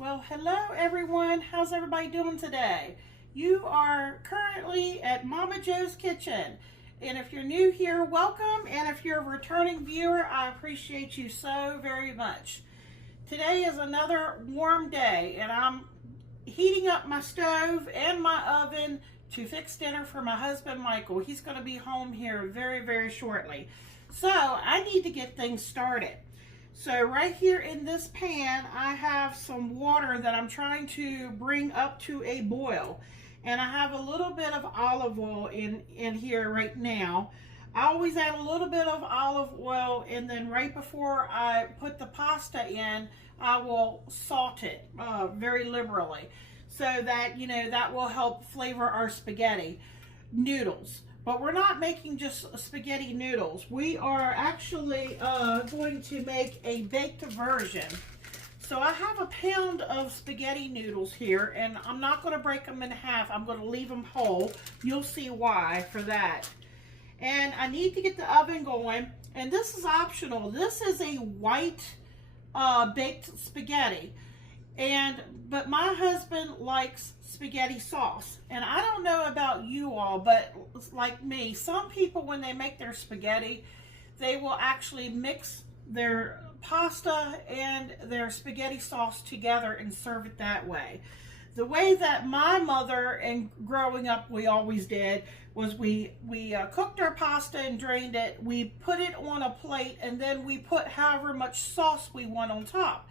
Well, hello everyone. How's everybody doing today? You are currently at Momma Jo's kitchen. And if you're new here, welcome. And if you're a returning viewer, I appreciate you so very much. Today is another warm day and I'm heating up my stove and my oven to fix dinner for my husband, Michael. He's going to be home here very, very shortly. So I need to get things started. So right here in this pan, I have some water that I'm trying to bring up to a boil. And I have a little bit of olive oil in here right now. I always add a little bit of olive oil, and then right before I put the pasta in, I will salt it very liberally so that, that will help flavor our spaghetti noodles. But we're not making just spaghetti noodles. We are actually going to make a baked version. So I have a pound of spaghetti noodles here, and I'm not going to break them in half. I'm going to leave them whole. You'll see why for that. And I need to get the oven going, and this is optional. This is a white baked spaghetti. But my husband likes spaghetti sauce. And I don't know about you all, but like me, some people when they make their spaghetti, they will actually mix their pasta and their spaghetti sauce together and serve it that way. The way that my mother and growing up we always did was we cooked our pasta and drained it. We put it on a plate and then we put however much sauce we want on top.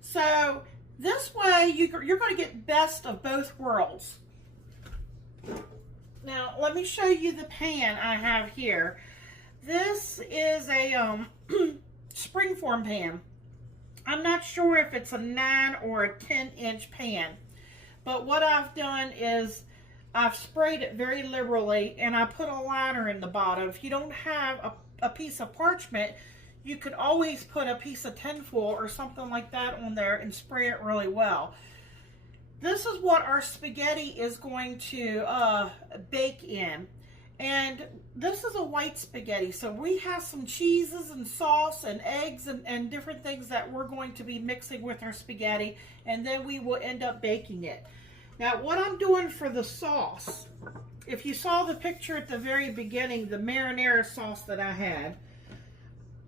So this way, you're going to get best of both worlds. Now, let me show you the pan I have here. This is a springform pan. I'm not sure if it's a 9 or a 10-inch pan. But what I've done is I've sprayed it very liberally, and I put a liner in the bottom. If you don't have a piece of parchment, you could always put a piece of tinfoil or something like that on there and spray it really well. This is what our spaghetti is going to bake in. And this is a white spaghetti. So we have some cheeses and sauce and eggs and different things that we're going to be mixing with our spaghetti. And then we will end up baking it. Now what I'm doing for the sauce, if you saw the picture at the very beginning, the marinara sauce that I had,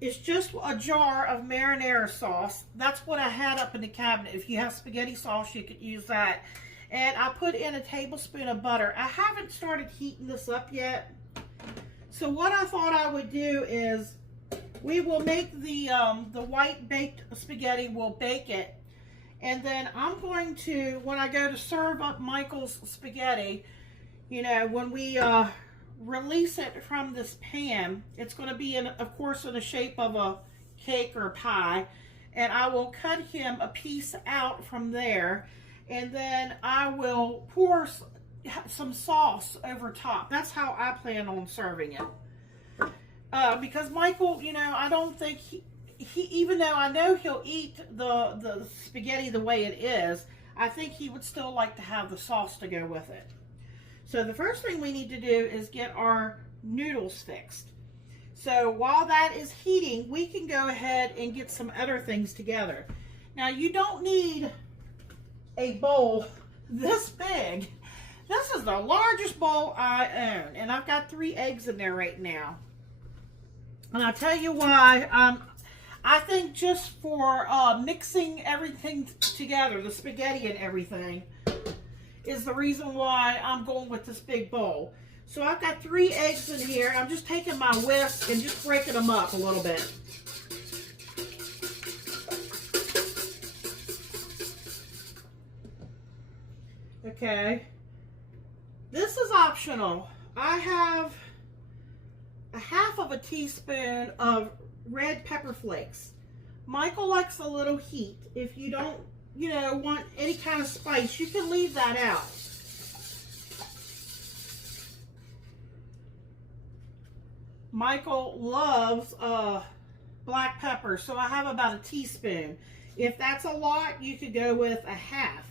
it's just a jar of marinara sauce. That's what I had up in the cabinet. If you have spaghetti sauce, you could use that. And I put in a tablespoon of butter. I haven't started heating this up yet. So what I thought I would do is we will make the white baked spaghetti, we'll bake it. And then I'm going to, when I go to serve up Michael's spaghetti, when we release it from this pan, it's going to be of course in the shape of a cake or a pie, and I will cut him a piece out from there, and then I will pour some sauce over top. That's how I plan on serving it, because Michael, I don't think he even though I know he'll eat the spaghetti the way it is, I think he would still like to have the sauce to go with it. So the first thing we need to do is get our noodles fixed. So while that is heating, we can go ahead and get some other things together. Now you don't need a bowl this big. This is the largest bowl I own, and I've got 3 eggs in there right now. And I'll tell you why. I think just for mixing everything together, the spaghetti and everything, is the reason why I'm going with this big bowl. So I've got 3 eggs in here. I'm just taking my whisk and just breaking them up a little bit. Okay. This is optional. I have a half of a teaspoon of red pepper flakes. Michael likes a little heat. If you don't want any kind of spice, you can leave that out. Michael loves black pepper, so I have about a teaspoon. If that's a lot, you could go with a half.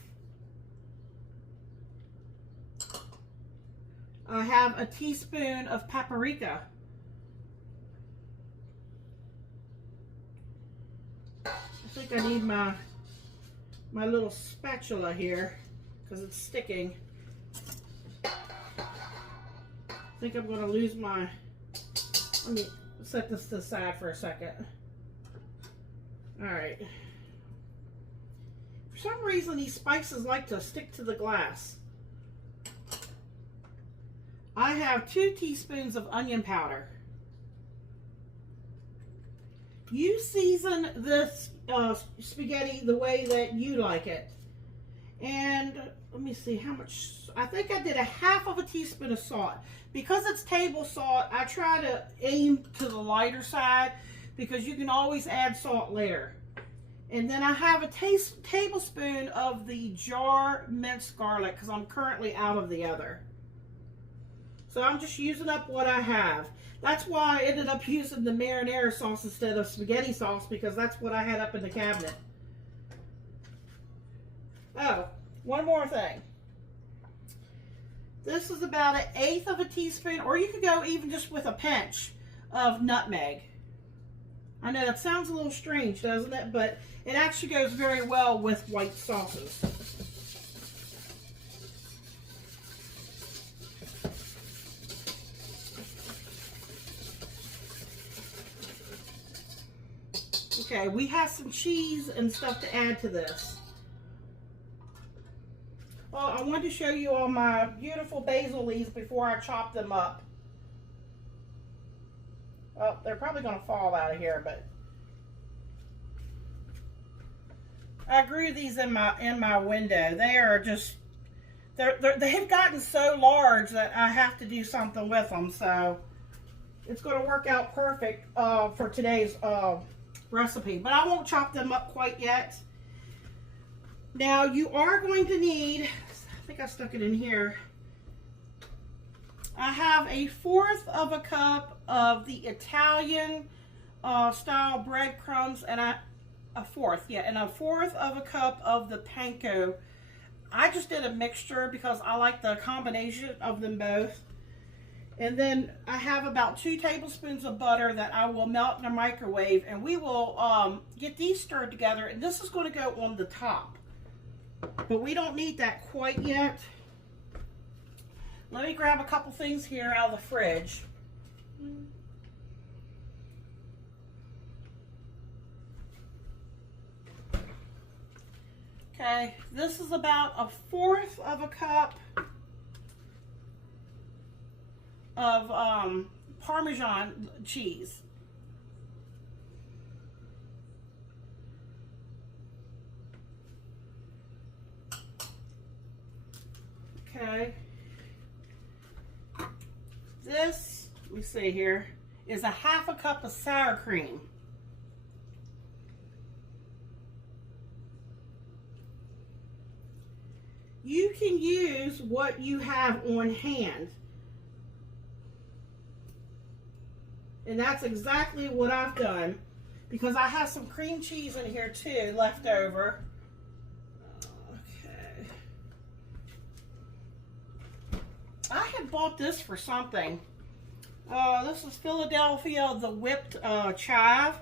I have a teaspoon of paprika. I think I need my my little spatula here because it's sticking. I think I'm going to lose my, let me set this to the side for a second. All right. For some reason, these spices like to stick to the glass. I have 2 teaspoons of onion powder. You season this spaghetti the way that you like it. And let me see how much. I think I did a half of a teaspoon of salt. Because it's table salt, I try to aim to the lighter side because you can always add salt later. And then I have a tablespoon of the jar minced garlic because I'm currently out of the other. So I'm just using up what I have. That's why I ended up using the marinara sauce instead of spaghetti sauce, because that's what I had up in the cabinet. Oh, one more thing. This is about 1/8 of a teaspoon, or you could go even just with a pinch of nutmeg. I know that sounds a little strange, doesn't it? But it actually goes very well with white sauces. Okay, we have some cheese and stuff to add to this. Well, I wanted to show you all my beautiful basil leaves before I chop them up. Oh, they're probably going to fall out of here, but I grew these in my window. They are just they've gotten so large that I have to do something with them. So it's going to work out perfect for today's recipe, but I won't chop them up quite yet. Now you are going to need, I think I stuck it in here, I have 1/4 of a cup of the Italian style breadcrumbs, and a 1/4 of a cup of the panko. I just did a mixture because I like the combination of them both. And then I have about 2 tablespoons of butter that I will melt in the microwave, and we will get these stirred together, and this is going to go on the top. But we don't need that quite yet. Let me grab a couple things here out of the fridge. Okay, this is about 1/4 of a cup of Parmesan cheese. Okay. This, let me see here, is 1/2 cup of sour cream. You can use what you have on hand. And that's exactly what I've done, because I have some cream cheese in here too left over. Okay. I had bought this for something. This is Philadelphia, the whipped chive.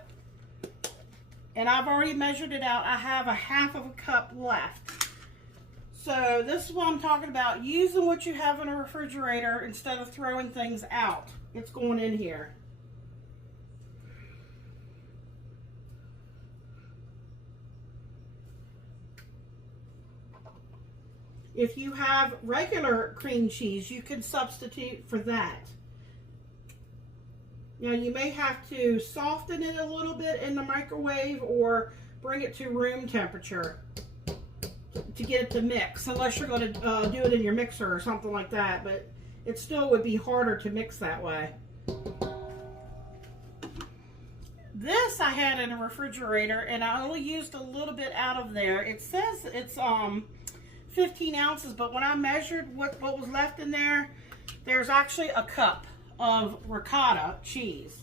And I've already measured it out. I have 1/2 cup left. So this is what I'm talking about. Using what you have in a refrigerator instead of throwing things out. It's going in here. If you have regular cream cheese, you can substitute for that. Now you may have to soften it a little bit in the microwave or bring it to room temperature to get it to mix, unless you're going to do it in your mixer or something like that, but it still would be harder to mix that way. This I had in a refrigerator, and I only used a little bit out of there. It says it's 15 ounces, but when I measured what was left in there, there's actually a cup of ricotta cheese.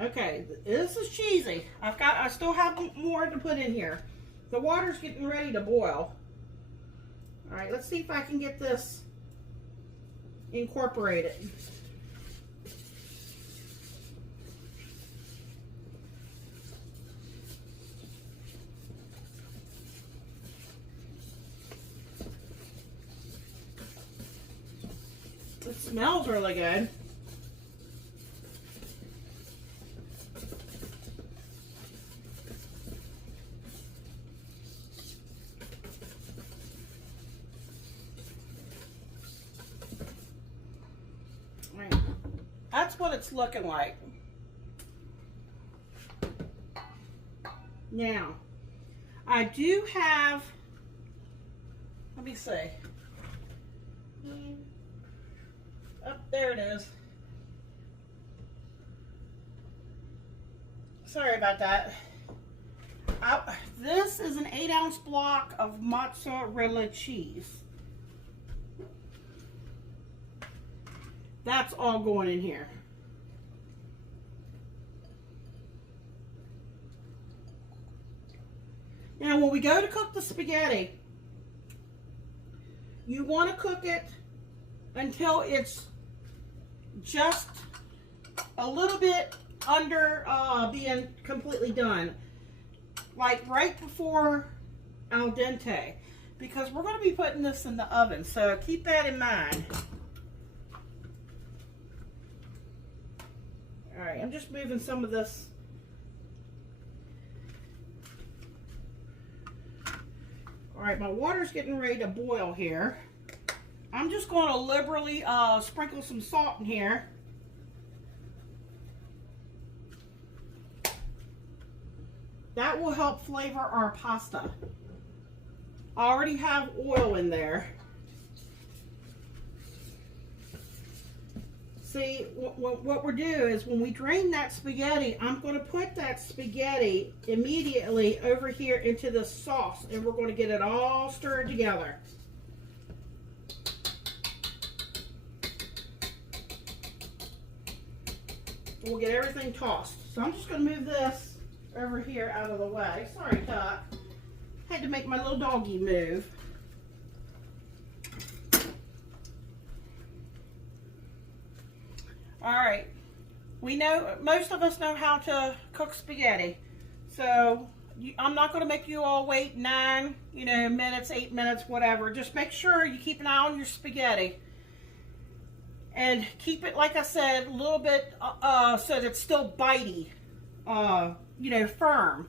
Okay, this is cheesy. I still have more to put in here. The water's getting ready to boil. All right, let's see if I can get this incorporate it. It smells really good. That's what it's looking like. Now, I do have, let me see. Up there it is. Sorry about that. This is an 8-ounce block of mozzarella cheese. That's all going in here. Now, when we go to cook the spaghetti, you want to cook it until it's just a little bit under being completely done. Like right before al dente. Because we're going to be putting this in the oven, so keep that in mind. Alright, I'm just moving some of this. Alright, my water's getting ready to boil here. I'm just going to liberally sprinkle some salt in here. That will help flavor our pasta. I already have oil in there. See, what we're doing is when we drain that spaghetti, I'm going to put that spaghetti immediately over here into the sauce, and we're going to get it all stirred together. We'll get everything tossed. So I'm just going to move this over here out of the way. Sorry, Tuck. Had to make my little doggy move. All right, we know, most of us know how to cook spaghetti. So I'm not going to make you all wait 9, minutes, 8 minutes, whatever. Just make sure you keep an eye on your spaghetti. And keep it, like I said, a little bit so that it's still bitey, firm.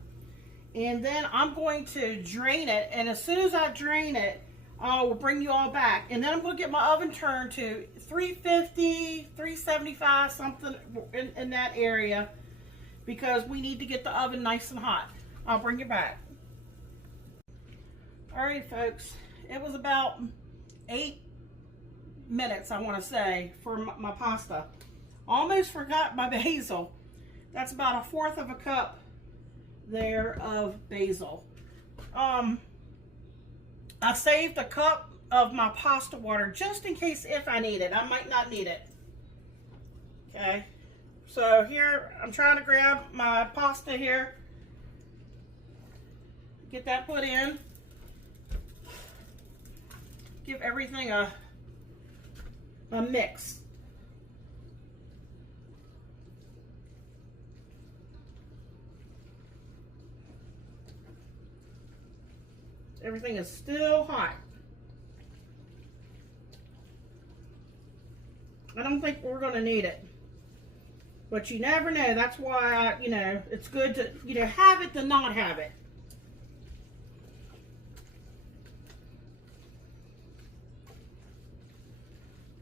And then I'm going to drain it. And as soon as I drain it, I will bring you all back. And then I'm going to get my oven turned to 350, 375, something in that area. Because we need to get the oven nice and hot. I'll bring you back. Alright, folks. It was about 8 minutes, I want to say, for my pasta. Almost forgot my basil. That's about 1/4 of a cup there of basil. I saved a cup of my pasta water just in case if I need it. I might not need it. Okay. So here, I'm trying to grab my pasta here. Get that put in. Give everything a mix. Everything is still hot. I don't think we're going to need it. But you never know. That's why, it's good to, have it than not have it.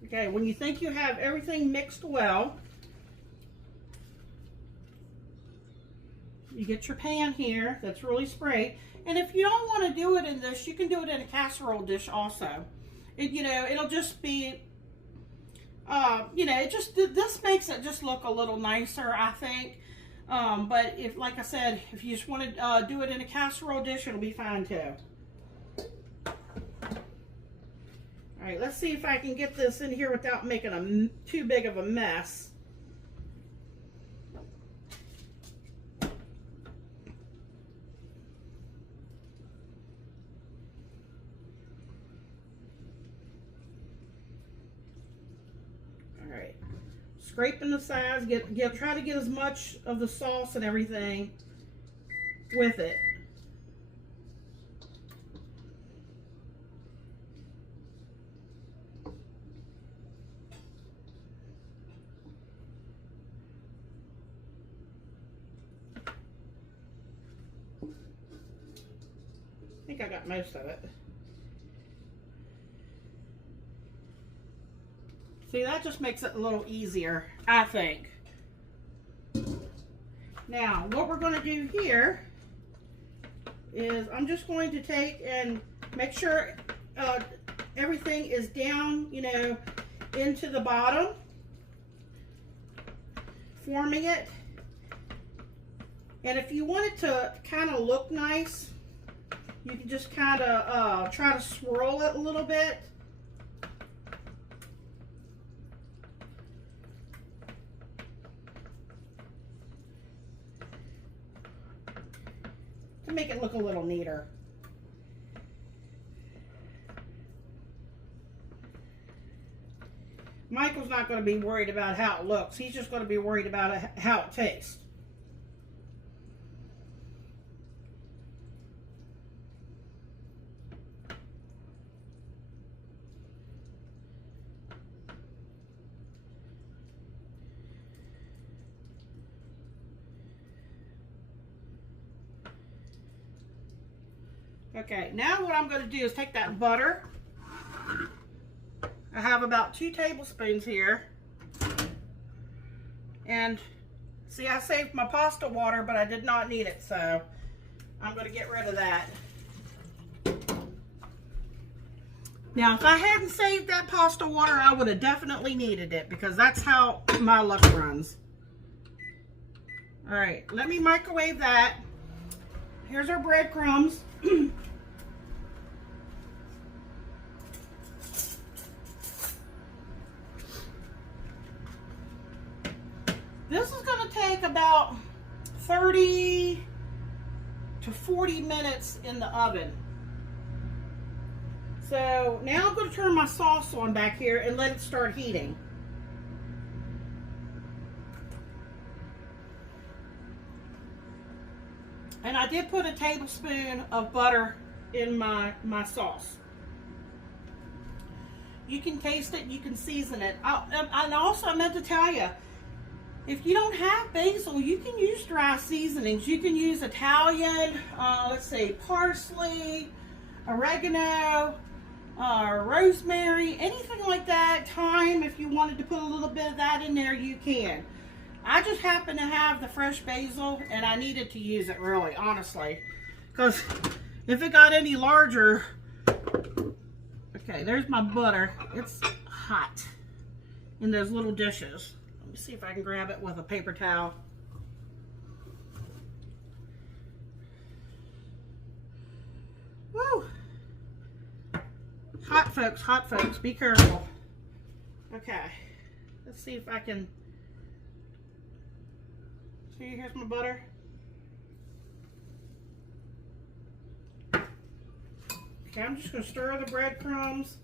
Okay, when you think you have everything mixed well, you get your pan here that's really sprayed. And if you don't want to do it in this, you can do it in a casserole dish also. It'll just be, this makes it just look a little nicer, I think. But if, like I said, if you just want to do it in a casserole dish, it'll be fine too. All right, let's see if I can get this in here without making too big of a mess. All right, scraping the sides, try to get as much of the sauce and everything with it. I think I got most of it. See, that just makes it a little easier, I think. Now, what we're going to do here is I'm just going to take and make sure everything is down, you know, into the bottom, forming it. And if you want it to kind of look nice, you can just kind of try to swirl it a little bit. To make it look a little neater. Michael's not going to be worried about how it looks. He's just going to be worried about how it tastes. Okay, now what I'm going to do is take that butter. I have about 2 tablespoons here. And see, I saved my pasta water, but I did not need it, so I'm going to get rid of that. Now, if I hadn't saved that pasta water, I would have definitely needed it, because that's how my luck runs. All right, let me microwave that. Here's our breadcrumbs. This is going to take about 30 to 40 minutes in the oven. So now I'm going to turn my sauce on back here and let it start heating. And I did put a tablespoon of butter in my sauce. You can taste it, you can season it. And also I meant to tell you, if you don't have basil, you can use dry seasonings. You can use Italian, let's say parsley, oregano, rosemary, anything like that. Thyme, if you wanted to put a little bit of that in there, you can. I just happen to have the fresh basil, and I needed to use it, really, honestly. Because if it got any larger... Okay, there's my butter. It's hot in those little dishes. Let me see if I can grab it with a paper towel. Woo! Hot folks, be careful. Okay, let's see if I can... See, here's my butter. Okay, I'm just going to stir the breadcrumbs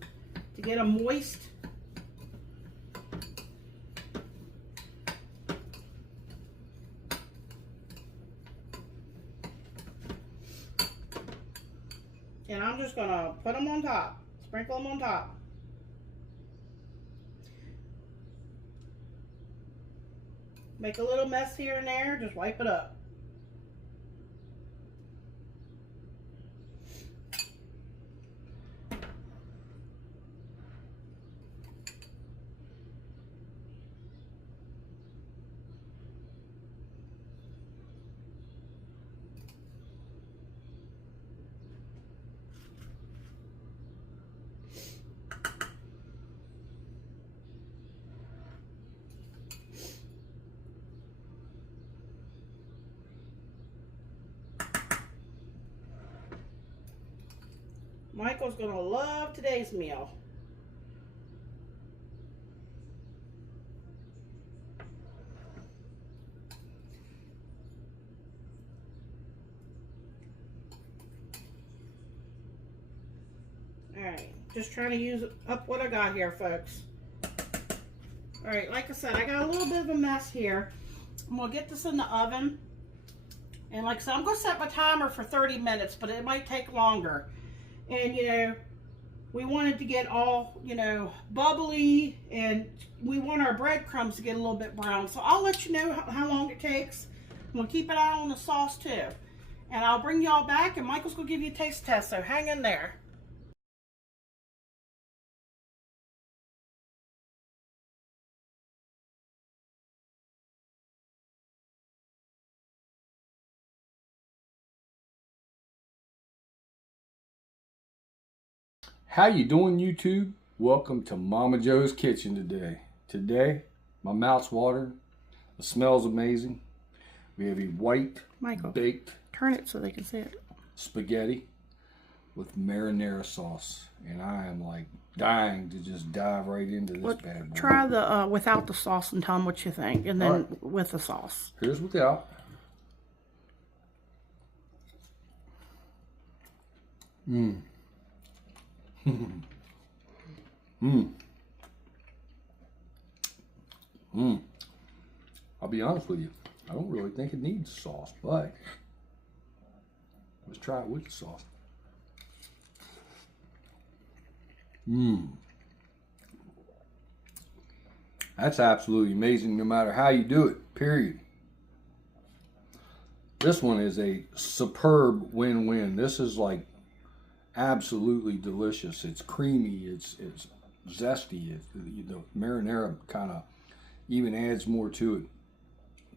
to get them moist. And I'm just going to put them on top, sprinkle them on top. Make a little mess here and there, just wipe it up. Michael's gonna love today's meal. All right, just trying to use up what I got here, folks. All right, like I said, I got a little bit of a mess here. I'm gonna get this in the oven. And like I said, I'm gonna set my timer for 30 minutes, but it might take longer. And you know, we wanted to get all, you know, bubbly, and we want our breadcrumbs to get a little bit brown. So I'll let you know how long it takes. I'm gonna keep an eye on the sauce too. And I'll bring y'all back, and Michael's gonna give you a taste test, so hang in there. How you doing, YouTube? Welcome to Momma Jo's kitchen today. Today, my mouth's watering. The smell's amazing. We have a white baked Turn it so they can see it. spaghetti with marinara sauce, and I am like dying to just dive right into this bad boy. Try the without the sauce and tell them what you think, and then with the sauce. Here's without. Mmm. I'll be honest with you, I don't really think it needs sauce, but let's try it with the sauce. That's absolutely amazing no matter how you do it, period. This one is a superb win-win. This is like absolutely delicious. It's creamy, it's zesty. The marinara kind of even adds more to it.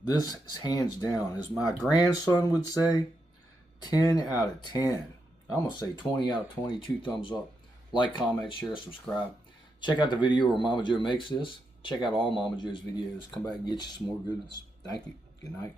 This is hands down, as my grandson would say, 10 out of 10. I'm gonna say 20 out of 22 thumbs up. Like, comment, share, subscribe. Check out the video where Momma Jo makes this. Check out all Momma Jo's videos. Come back and get you some more goodness. Thank you. Good night.